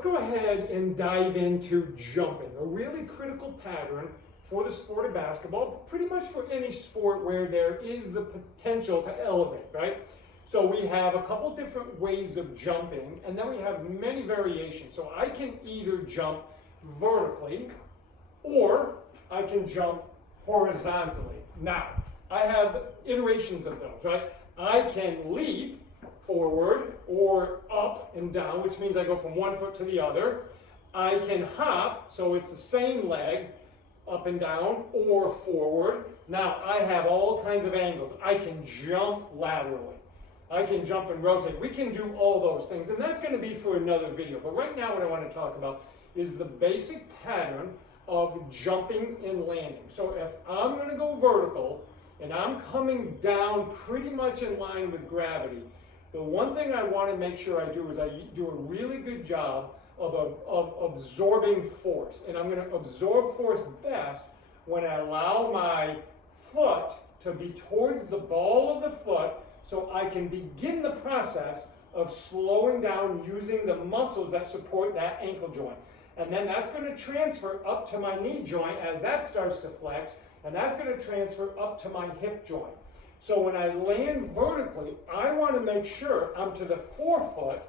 let's go ahead and dive into jumping, a really critical pattern for the sport of basketball, pretty much for any sport where there is the potential to elevate, right? So we have a couple different ways of jumping, and then we have many variations. So I can either jump vertically, or I can jump horizontally. Now, I have iterations of those, right? I can leap forward or up and down, which means I go from one foot to the other. I can hop, so it's the same leg, up and down or forward. Now, I have all kinds of angles. I can jump laterally. I can jump and rotate. We can do all those things, and that's going to be for another video. But right now what I want to talk about is the basic pattern of jumping and landing. So if I'm going to go vertical and I'm coming down pretty much in line with gravity, the one thing I want to make sure I do is I do a really good job of absorbing force. And I'm going to absorb force best when I allow my foot to be towards the ball of the foot, so I can begin the process of slowing down using the muscles that support that ankle joint. And then that's going to transfer up to my knee joint as that starts to flex, and that's going to transfer up to my hip joint. So when I land vertically, I want to make sure I'm to the forefoot,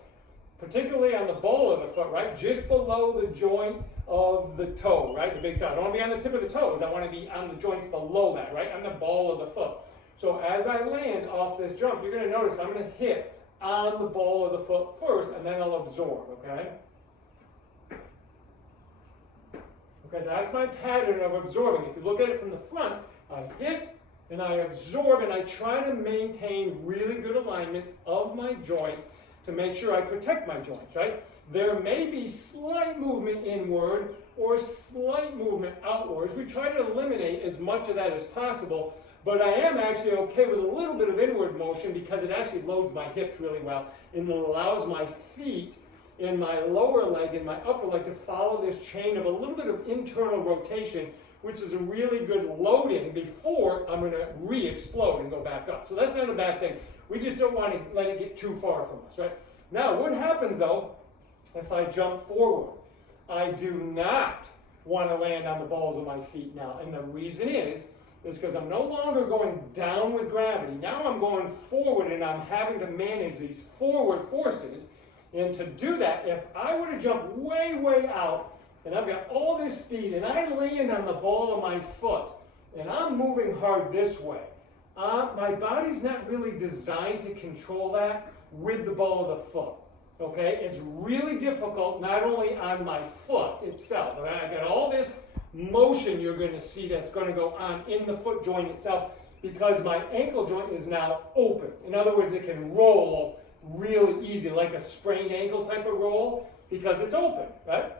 particularly on the ball of the foot, right? Just below the joint of the toe, right? The big toe. I don't want to be on the tip of the toes. I want to be on the joints below that, right? On the ball of the foot. So as I land off this jump, you're going to notice I'm going to hit on the ball of the foot first, and then I'll absorb, okay? Okay, that's my pattern of absorbing. If you look at it from the front, I hit and I absorb, and I try to maintain really good alignments of my joints to make sure I protect my joints, right? There may be slight movement inward or slight movement outwards. We try to eliminate as much of that as possible, but I am actually okay with a little bit of inward motion because it actually loads my hips really well, and it allows my feet in my lower leg and my upper leg to follow this chain of a little bit of internal rotation, which is a really good loading before I'm going to re-explode and go back up. So that's not a bad thing. We just don't want to let it get too far from us, right? Now, what happens, though, if I jump forward? I do not want to land on the balls of my feet now. And the reason is because I'm no longer going down with gravity. Now I'm going forward, and I'm having to manage these forward forces. And to do that, if I were to jump way, way out, and I've got all this speed, and I land on the ball of my foot, and I'm moving hard this way, my body's not really designed to control that with the ball of the foot, okay? It's really difficult, not only on my foot itself. Right? I've got all this motion you're going to see that's going to go on in the foot joint itself because my ankle joint is now open. In other words, it can roll really easy, like a sprained ankle type of roll, because it's open, right?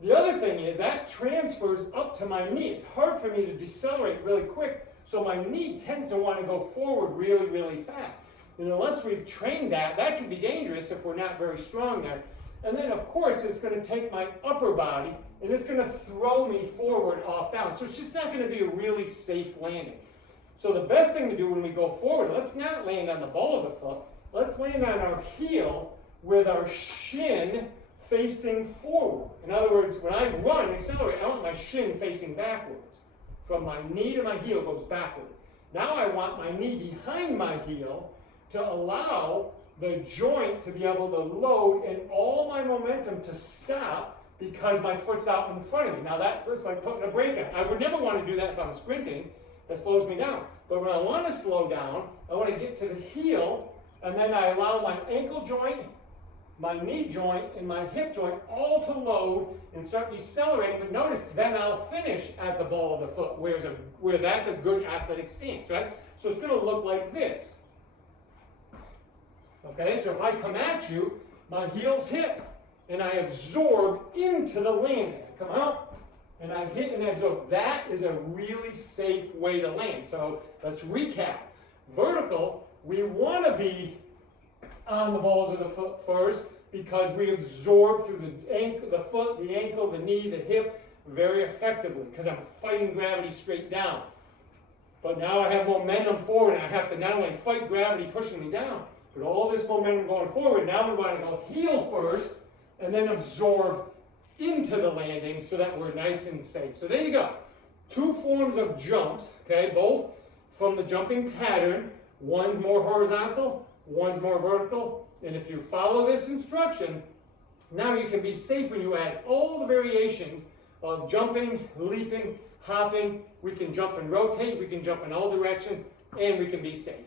The other thing is that transfers up to my knee. It's hard for me to decelerate really quick, so my knee tends to want to go forward really, really fast. And unless we've trained that, that can be dangerous if we're not very strong there. And then, of course, it's going to take my upper body, and it's going to throw me forward off balance. So it's just not going to be a really safe landing. So the best thing to do when we go forward, let's not land on the ball of the foot. Let's land on our heel with our shin facing forward. In other words, when I run and accelerate, I want my shin facing backwards. From my knee to my heel goes backwards. Now I want my knee behind my heel to allow the joint to be able to load and all my momentum to stop because my foot's out in front of me. Now that's like putting a brake on. I would never want to do that if I'm sprinting. That slows me down. But when I want to slow down, I want to get to the heel, and then I allow my ankle joint, my knee joint, and my hip joint all to load and start decelerating. But notice, then I'll finish at the ball of the foot, where that's a good athletic stance, right? So it's going to look like this. Okay, so if I come at you, my heel's hip, and I absorb into the landing. I come out, and I hit and absorb. That is a really safe way to land. So let's recap. Vertical, we want to be on the balls of the foot first because we absorb through the ankle, the foot, the ankle, the knee, the hip very effectively because I'm fighting gravity straight down. But now I have momentum forward, and I have to not only fight gravity pushing me down, but all this momentum going forward. Now we want to go heel first and then absorb into the landing so that we're nice and safe. So there you go. 2 forms of jumps, okay, both from the jumping pattern. One's more horizontal, one's more vertical. And if you follow this instruction, now you can be safe when you add all the variations of jumping, leaping, hopping. We can jump and rotate, we can jump in all directions, and we can be safe.